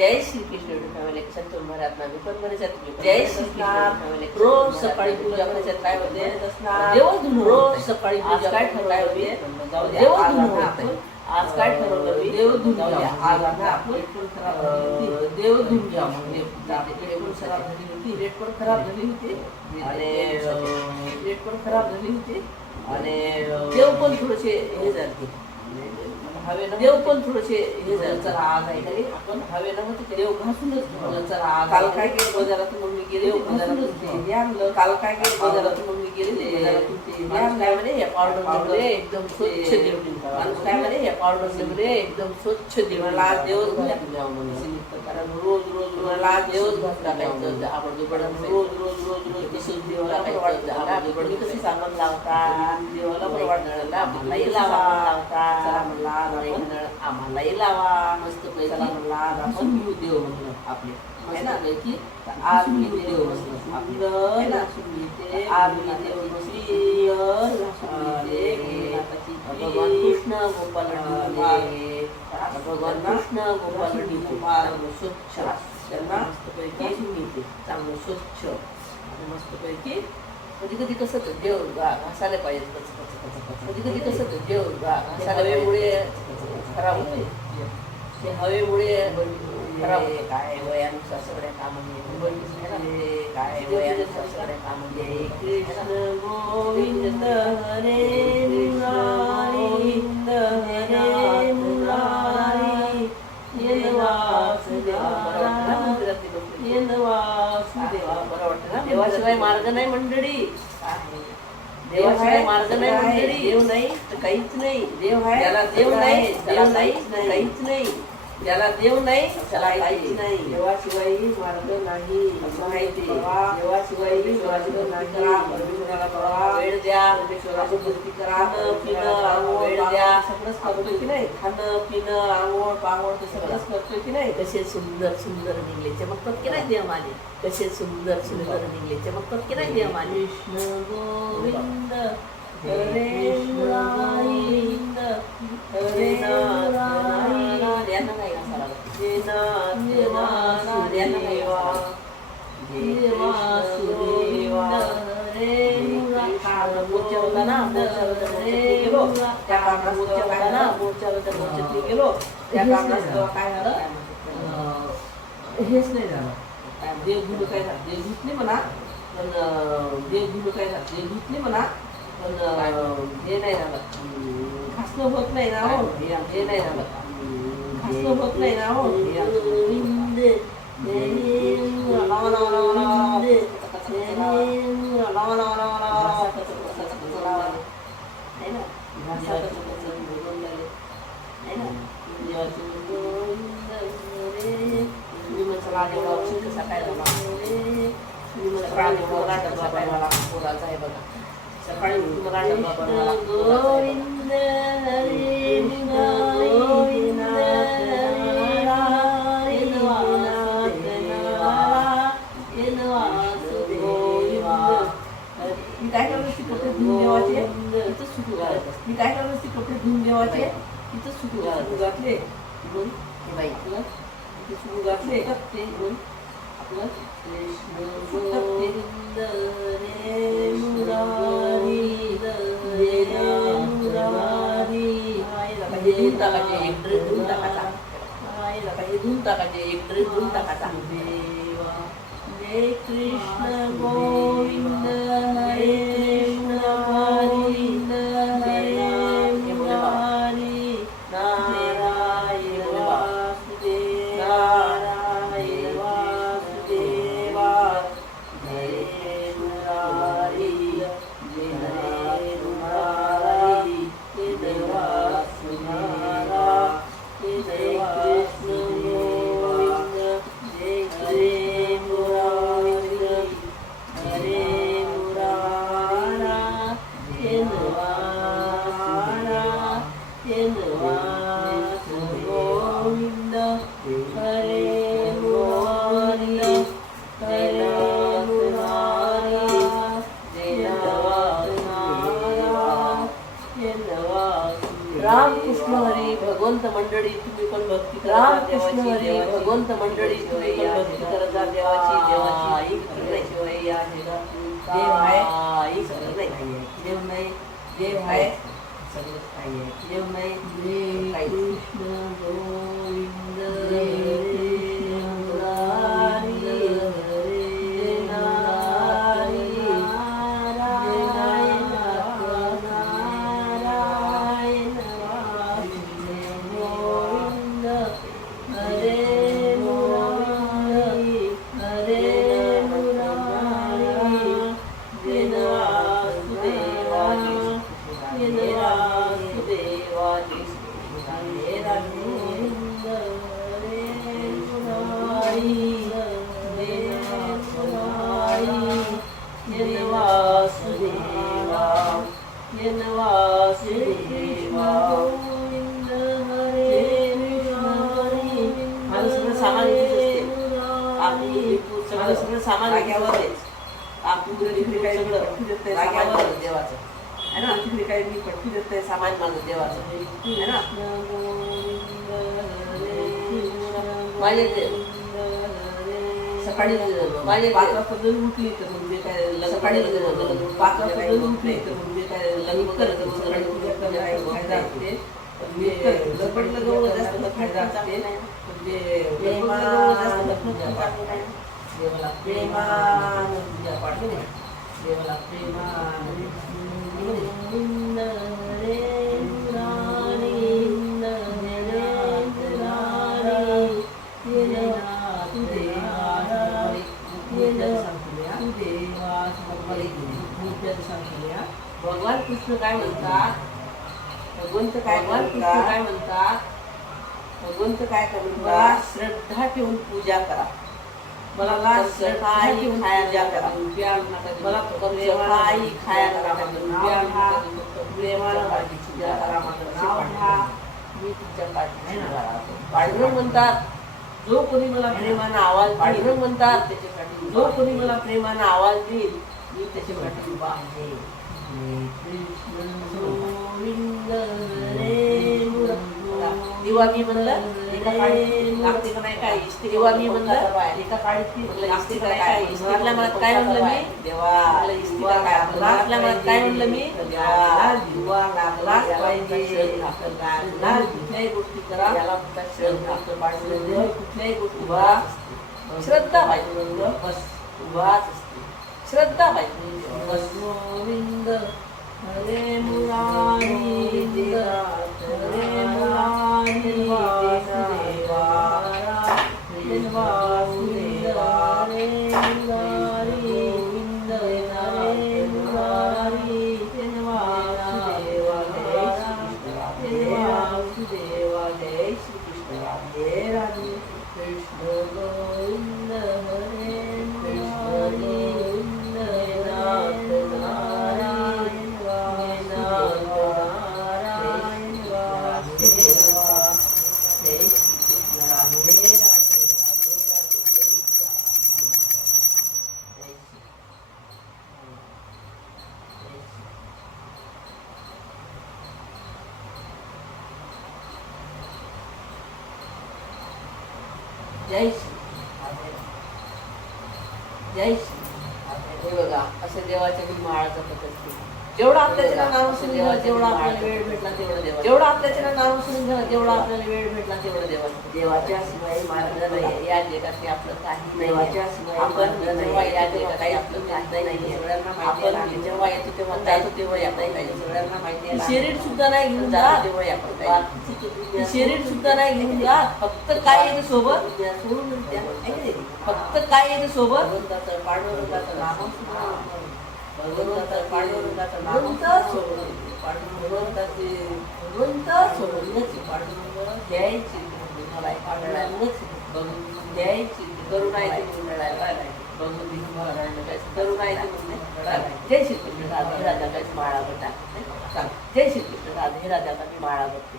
जय Shri Krishna family कशा तुम्ही बऱ्यात ना मी पण बरेच आहे तुम्ही जय श्री कृष्ण फॅमिली रोज सकाळी पूजा करायचं काय होते देवधुन रोज सकाळी पूजा काय ठरवलं होते देवधुन होते आज काय ठरवलं मी देवधुन आज आपण देवधुन घ्या म्हणजे डेट पण खराब झाली होती आणि देव पण थोडेसे हे झाले देव पण थोडेसे हे झालं चला आज आहे तरी आपण हवेनं मग देव घासूनच चला काल काय केलं बाजारातून मग मी गेले बाजारातून काल काय केलं बाजारातून मग मी गेले काय म्हणे या पावडर एकदम स्वच्छ देव काय म्हणे या पावडर एकदम स्वच्छ देव मला आज देवच घातला कारण रोज रोज मला आज देवच टाकायचं आपण रोज रोज रोज रोज तसंच देवाला आपण कसे सामान लावता देवाला पण वाटलं आम्हालाही लावता आम्हालाही लावा मस्त पैकी आपण न्यू देव म्हणलं आपले मस्त पैकी आज मी देव म्हणलं आपलं आज मी देव भगवान कृष्ण गोपाल भगवान कृष्ण गोपाल स्वच्छ त्यांना मस्तपैकी मिळते चांगलं स्वच्छ मस्त पैकी कधी कधी कसं देव घासायला पाहिजे कधी कधी कसं देव घासायला हवेमुळे खराब होते ते हवेमुळे खराब होते काय वयानुसार सगळ्या कामांनी काय वयानुसार सगळ्या कामांनी कृष्ण गोविंद हरे गोविंद हरे मुरारी देवाशिवाय मार्ग नाही मंडळी देवाशिवाय मार्ग नाही मंडळी देव नाही तर काहीच नाही देव आहे त्याला देव नाही त्याला काहीच नाही ज्याला देव नाही त्याला काहीच नाही देवाशिवाय मार्ग नाही असं माहिती देवाशिवाय मार्ग नाही परमेश्वराला वेळ द्या परमेश्वराची भक्ती करा वेळ द्या सगळंच करतोय की नाही खाणं पिणं आंघोळ पांघोळ ते सगळंच करतोय की नाही कसे सुंदर सुंदर निघले चमकतात की नाही देव माने कसे सुंदर सुंदर निघले चमकतात की नाही देव माने कृष्ण गोविंद हरे गोविंद हरे हेच नाही झालं देवधुन काय झालं देवधुतले म्हणा पण देवधुन काय झालं देवधुतले म्हणा पण हे नाही झालं घासणं होत नाही ना हो हे नाही झालं घासणं होत नाही ना हो सकाळी मला गोविंद हरे गोविंद मी काय करत कपडे धुवून देवाचे तिथं सुटू घालत मी काय करत कपडे धुवून देवाचे तिथं सुटू घातले हे बाई तुला तिथे सुटू घातले ते आपलं कृष्ण गोविंद रे मुरारी धुवून टाकायचे एक ड्रेस धुवून टाकायचा धुवून टाकायचे एक ड्रेस धुवून टाकायचा जय कृष्ण गोविंद हरे गोविंद हरे मुरारी नारायण वासुदेव नारायण वासुदेवा हरे मुरारी हरे मुरारी देवा सुनारा जय कृष्ण गोविंद जय हरे मुरारी हरे मुरारा गोविंद हरे मुरारी हरे राम कृष्ण हरी भगवंत मंडळी तुम्ही पण पण भक्ती करत देवाची भगवंत मंडळी तुम्ही पण भक्ती करत जा देवाची देवाची शिवाय या जगात देव आहे सगळं नाही देव नाही देव आहे सगळं काही आहे देव नाही देव कृष्ण गोविंद सामान देवाचं है ना तिकडे काही मी पटकी देते सामान माझं देवाचं है ना माझे सकाळी माझे 5 वाजता जर उठली तर म्हणजे काय सकाळी 5 वाजता जर उठली तर म्हणजे काय लग्न करत सकाळी पूजा करायला फायदा असते लग्न जवळ जास्त फायदा असते म्हणजे देवाला प्रेमान पूजा पाठ देवाला प्रेमान भगवान कृष्ण काय म्हणतात भगवंत काय म्हणतात भगवंत काय म्हणतात श्रद्धा ठेवून पूजा करा मला श्रद्धा ठेवून पूजा करा मला काही खायला करा प्रेमाला माझी पूजा करा माझं नाव घ्या मी तुमच्या पाठीशी पांडुरंग म्हणतात जो कोणी मला प्रेमानं आवाज पांडुरंग म्हणतात त्याच्यासाठी जो कोणी मला प्रेमानं आवाज देईल मी त्याच्यासाठी उभा आहे कृष्ण गोविंद दिवा मी म्हणलं एका काळी लागते का नाही काय दिवा मी म्हणलं एका काळी लागते का काय इस्त्रीला मला काय म्हणलं मी देवा इस्त्रीला काय लागल्या मला काय म्हणलं मी देवा दिवा लागलाच पाहिजे कुठल्याही गोष्टी करा याला श्रद्धा कुठल्याही गोष्टी उभा श्रद्धा पाहिजे बस उभाच असते श्रद्धा पाहिजे बस गोविंद हरे मुरारी हरे मुरारी वासुदेवा वासुदेवा हरे मुरारी गोविंद हरे मुरारी वासुदेवा वासुदेवा जय श्री कृष्ण राधे राधे कृष्ण गोविंद हरे मुरारी जय श्री जय श्री हे बघा असं देवाच्या मी माळा जपत असते जेवढा आपल्याला नाव सुरून घ्या जेवढा आपल्याला वेळ भेटला तेवढं देवा जेवढा आपल्याला नाव सुरून घ्या जेवढा आपल्याला वेळ भेटला तेवढं देवा देवाच्या शिवाय मार्ग नाही या जगात आपलं काही देवाच्या शिवाय आपण जेव्हा या जगात काही आपलं काही नाही आपण जेव्हा येतो तेव्हा जातो तेव्हा आपण काही सगळ्यांना माहिती शरीर सुद्धा नाही घेऊन जा तेव्हा आपण शरीर सुद्धा नाही घेऊन जा फक्त काय येतं सोबत सोडून फक्त काय येतं सोबत पांडुरंगाचं नाम भगवंताचं पांडुरंगाचं नाम भगवंताचे भगवंत सोडूनच पांडुरंग द्यायची मला पांडुरंगच द्यायची करुणा येते मंडळाला करुणा येते म्हणजे जय श्रीकृष्ण राधे राधा माळा बघा जय श्रीकृष्ण राधे राधा मी माळा बघते